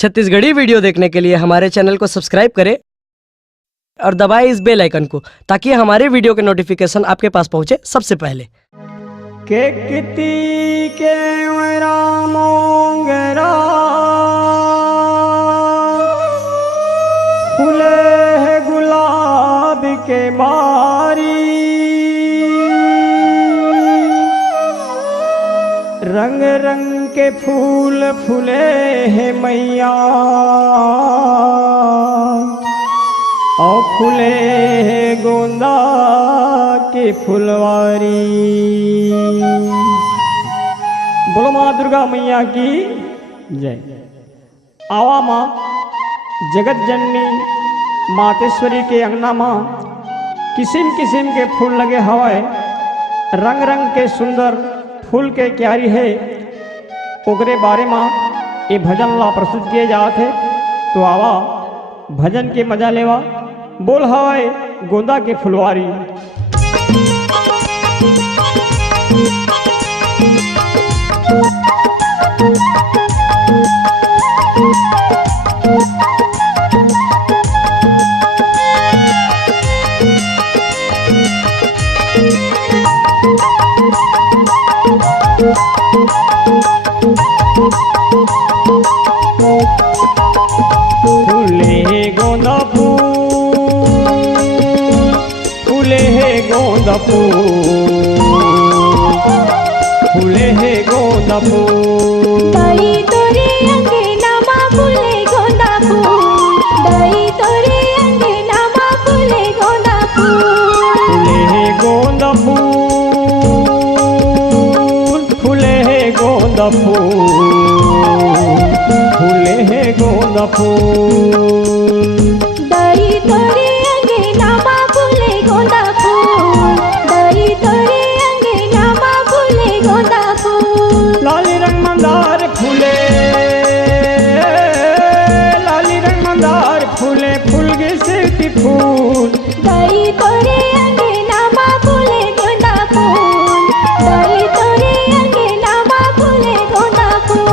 Chhattisgarhi video देखने के लिए हमारे चैनल को सब्सक्राइब करें और दबाएं इस बेल आइकन को ताकि हमारे वीडियो के नोटिफिकेशन आपके पास पहुंचे सबसे पहले। के किती के मोंगरा फूले है गुलाब के बारी, रंग रंग के फूल फूले हैं मैया और फूले है गोंदा के फुलवारी। बोलो माँ दुर्गा मैया की जय। आवा माँ जगत जननी मातेश्वरी के अंगना माँ किस्म किस्म के फूल लगे हवाए, रंग रंग के सुंदर फूल के क्यारी है। ओकरे बारे में ये भजन ला प्रस्तुत किए जाते हैं, तो आवा भजन के मजा लेवा। बोल हवाए गोंदा के फुलवारी। फूले गोंदा फूल, फूले है गोंदा फूल, फूले है गोंदा फूल। दाई तोरे अंगना माँ फूले गोंदा फूल, दाई तोरे अंगना माँ फूले गोंदा फूल। फूले है गोंदा फूल, फूले है गोंदा फूल, फूले है गोंदा फूल। दाई तोरे अंगना माँ फूले गोंदा फूल, दाई तोरे अंगना माँ फूले गोंदा फूल। लाली रंग मंदार फूले, लाली रंग मंदार फूले, फूल के सिरती फूल। दाई तोरे अंगना माँ फूले गोंदा फूल, दाई तोरे अंगना माँ फूले गोंदा फूल।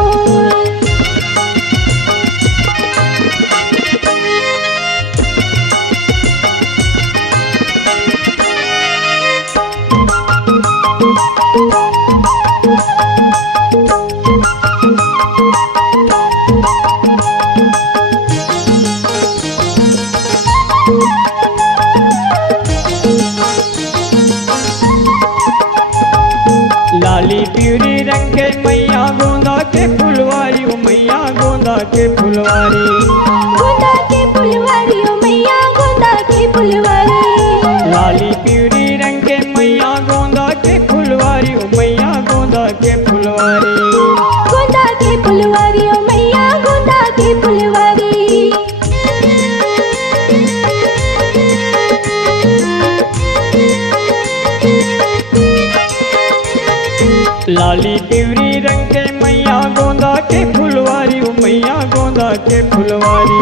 लाली पीली रंग के मैया गोंदा के फुलवारी, ओ मैया गोंदा के फुलवारी। गोंदा के फुलवारी ओ मैया गोंदा के फुलवारी। लाली पीली रंग के मैया गोंदा के फुलवारी, ओ मैया गोंदा के फुलवारी। गोंदा के फुलवारी ओ मैया गोंदा के फुलवारी। लाली पीली रंग के मैया गोंदा के फुलवारी, ओ मैया गोंदा के फुलवारी।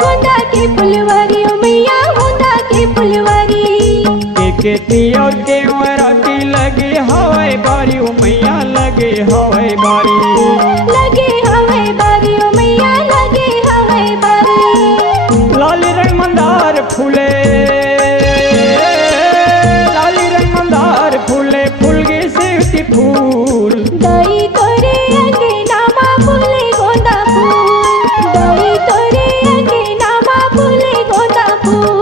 गोंदा के फुलवारी ओ मैया गोंदा के फुलवारी। के और के की लगे हवाई बारी, ओ मैया लगे हवाई बारी। लगे हवाई बारी ओ मैया लगे हवाई बारी। लाली रंग मंदार फूले, लाली रंग मंदार फूले, फूल के सिरती फूल। दाई तोरे अंगना माँ फूले गोंदा फूल, दाई तोरे अंगना माँ फूले गोंदा फूल।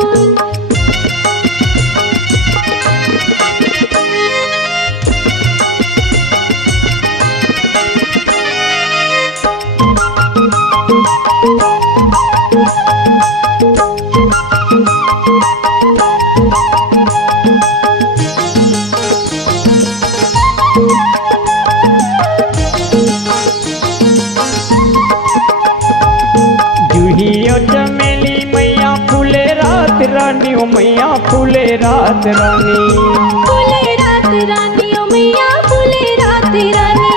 जूहियो चमेली मैया फूले रात रानी, ओ मैया फूले रात रानी। फूले रात रानी ओ मैया फूले रात रानी।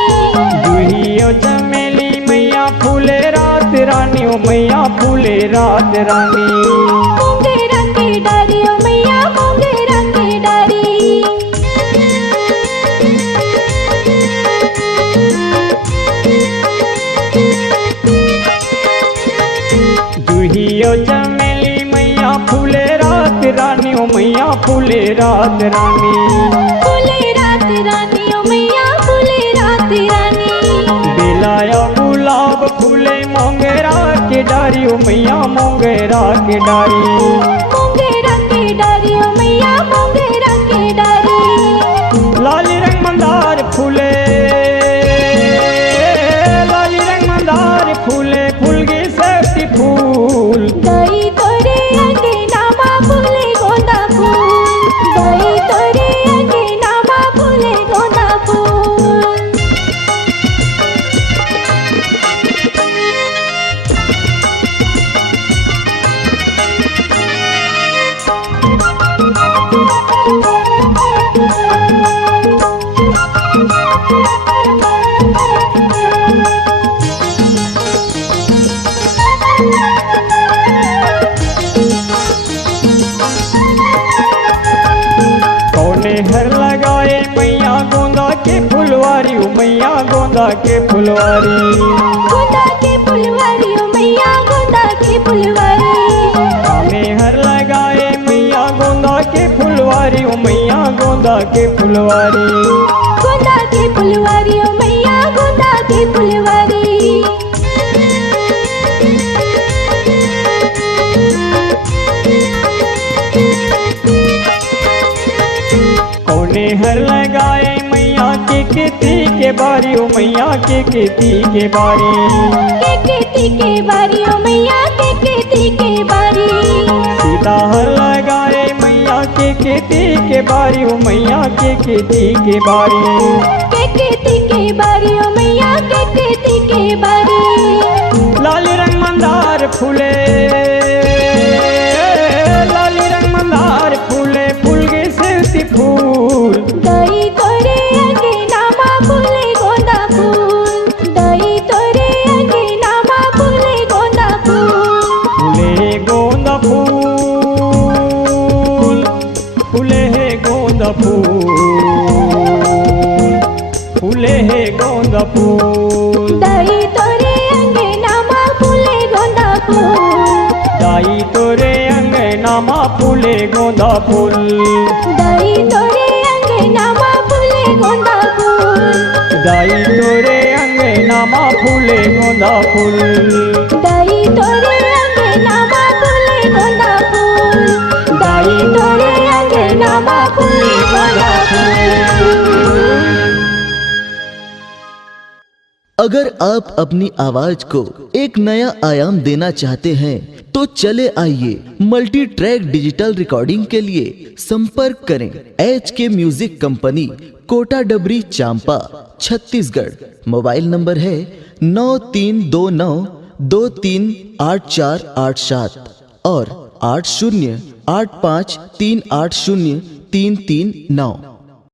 जूहियो चमेली मैया फूले रात रानी, ओ मैया फूले रात रानी। मूंगे रंग के डारी ओ मैया मूंगे रंग के डारी। लिलियो चमेली मैया फूले रात रानी ओ मैया फूले रात रानी। फूले रात रानी ओ मैया फूले रात रानी। बेलाया गुलाब फूले मोंगेरा के डारी ओ मैया मोंगेरा के डारी। मोंगेरा के डारी ओ मैया मोंगेरा के डारी। लाली रंग मंदार फूले, लाली रंग मंदार फूले, फूल गे सेवती फूल। दई तोरे अंगना मा फूले गोंदा फूल। दई तोरे अंगना मा फूले गोंदा फूल। कौने हर लगाए मैया गोंदा के फुलवारी ओ मैया गोंदा के फुलवारी। गोंदा के फुलवारी ओ मैया गोंदा के फुलवारी। हमें हर लगाए मैया गोंदा के फुलवारी ओ मैया गोंदा के फुलवारी। गोंदा के फुलवारी ओ मैया गोंदा के फुलवारी। कौने हर लगाए मैया के खेती के बारी ओ मैया के खेती के बारी। के खेती के बारी ओ मैया के खेती के बारी। सीता हर लगाए मैया के खेती के बारी ओ मैया के खेती के बारी। के खेती के बारी ओ मैया के खेती के बारी। लाली रंग मंदार फूले, लाली रंग मंदार फूले, फूल गे सेवती फूल। दई तोरे अंगना मा फूले गोंदा फूल। दई तोरे अंगना मा फूले गोंदा फूल। फूले गोंदा फूल, फूले है गोंदा फूल, फूले है गोंदा फूल। दई तोरे अंगना मा फूले गोंदा फूल। दाई तोरे अंगना मा फूले गोंदा फूल। दई तोरे अंगना मा फूले गोंदा फूल। दाई तोरे अंगना मा फूले गोंदा फूल। दई तोरे अंगना मा फूले गोंदा फूल। दई तोरे अंगना मा फूले गोंदा फूल। अगर आप अपनी आवाज को एक नया आयाम देना चाहते हैं तो चले आइए मल्टी ट्रैक डिजिटल रिकॉर्डिंग के लिए संपर्क करें HK म्यूजिक कंपनी, कोटा डबरी, चांपा, छत्तीसगढ़। मोबाइल नंबर है 9329238487 और 8085380339।